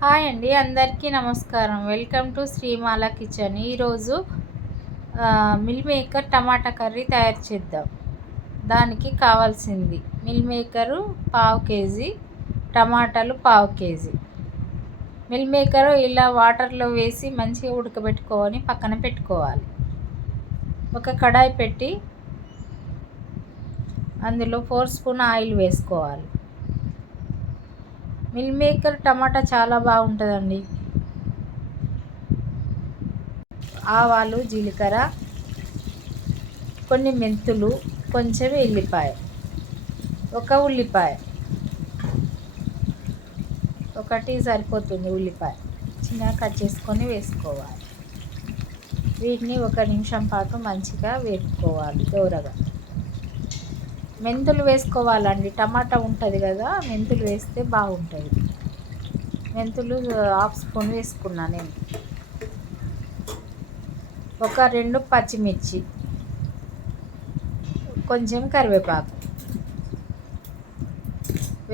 Hi అండి, అందరికీ నమస్కారం. Welcome to శ్రీమాల kitchen. ఈరోజు మిల్ మేకర్ టమాటా కర్రీ తయారు చేద్దాం. దానికి కావాల్సింది మిల్ మేకరు పావు కేజీ, టమాటాలు పావు కేజీ. మిల్ మేకరు ఇలా వాటర్లో వేసి మంచిగా ఉడకబెట్టుకొని పక్కన పెట్టుకోవాలి. ఒక కడాయి పెట్టి అందులో 4 స్పూన్ ఆయిల్ వేసుకోవాలి. మిల్ మేకర్ టమాటా చాలా బాగుంటుందండి. ఆవాలు, జీలకర్ర, కొన్ని మెంతులు, కొంచెం ఎల్లిపాయ, ఒక ఉల్లిపాయ, ఒకటి సరిపోతుంది. ఉల్లిపాయ చిన్నగా కట్ చేసుకొని వేసుకోవాలి. వీటిని 1 నిమిషం పాటు మంచిగా వేపుకోవాలి దోరగా. మెంతులు వేసుకోవాలండి, టమాటా ఉంటుంది కదా, మెంతులు వేస్తే బాగుంటుంది. మెంతులు 1/2 స్పూన్ వేసుకున్నా నేను. ఒక 2 పచ్చిమిర్చి, కొంచెం కరివేపాకు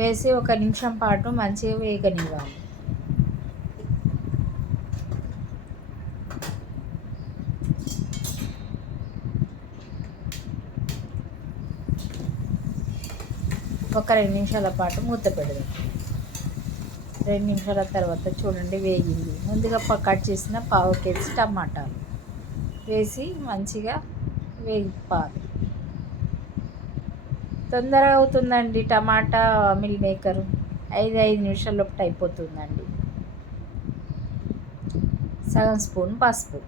వేసి 1 నిమిషం పాటు మంచిగా వేగనివ్వాలి. ఒక 2 నిమిషాల పాటు మూత పెడదాం. 2 నిమిషాల తర్వాత చూడండి వేగింది. ముందుగా కట్ చేసిన పావు కేజీ టమాటాలు వేసి మంచిగా వేపాలి. తొందరగా అవుతుందండి టమాటా మిల్ మేకరు. 5 నిమిషాలలోపు అయిపోతుందండి. సగం స్పూన్ పసుపు.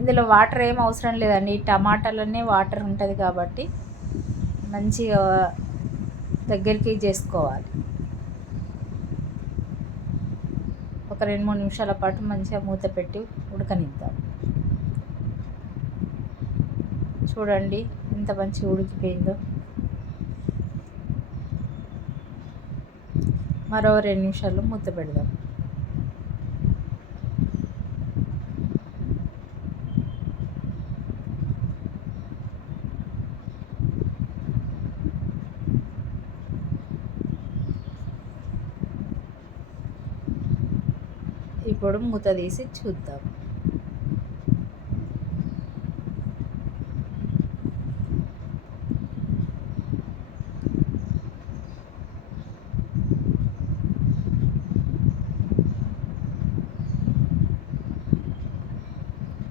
ఇందులో వాటర్ ఏం అవసరం లేదండి, టమాటాలనే వాటర్ ఉంటుంది కాబట్టి మంచిగా దగ్గరికి చేసుకోవాలి. ఒక 2-3 నిమిషాల పాటు మంచిగా మూత పెట్టి ఉడకనిద్దాం. చూడండి ఎంత మంచిగా ఉడికిపోయిందో. మరో 2 నిమిషాలు మూత పెడదాం. ఇప్పుడు మూత తీసి చూద్దాం.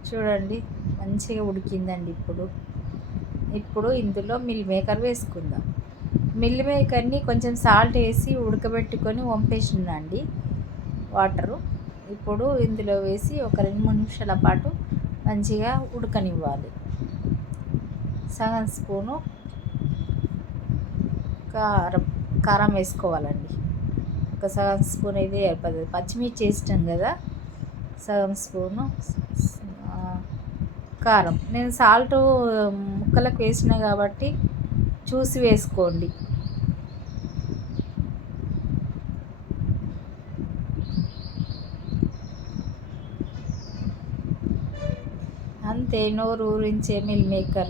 చూడండి మంచిగా ఉడికిందండి. ఇప్పుడు ఇందులో మిల్ మేకర్ వేసుకుందాం. మిల్ మేకర్ని కొంచెం సాల్ట్ వేసి ఉడకబెట్టుకొని వంపేసిందండి వాటరు. ఇప్పుడు ఇందులో వేసి ఒక 2-3 నిమిషాల పాటు మంచిగా ఉడకనివ్వాలి. సగం స్పూను కారం వేసుకోవాలండి. ఒక సగం స్పూన్ అయితే అయిపోతుంది. పచ్చిమిర్చి వేసినాం కదా, సగం స్పూను కారం. నేను సాల్ట్ ముక్కలకు వేసిన కాబట్టి చూసి వేసుకోండి. అంతే, నోరు ఊరించే మిల్ మేకర్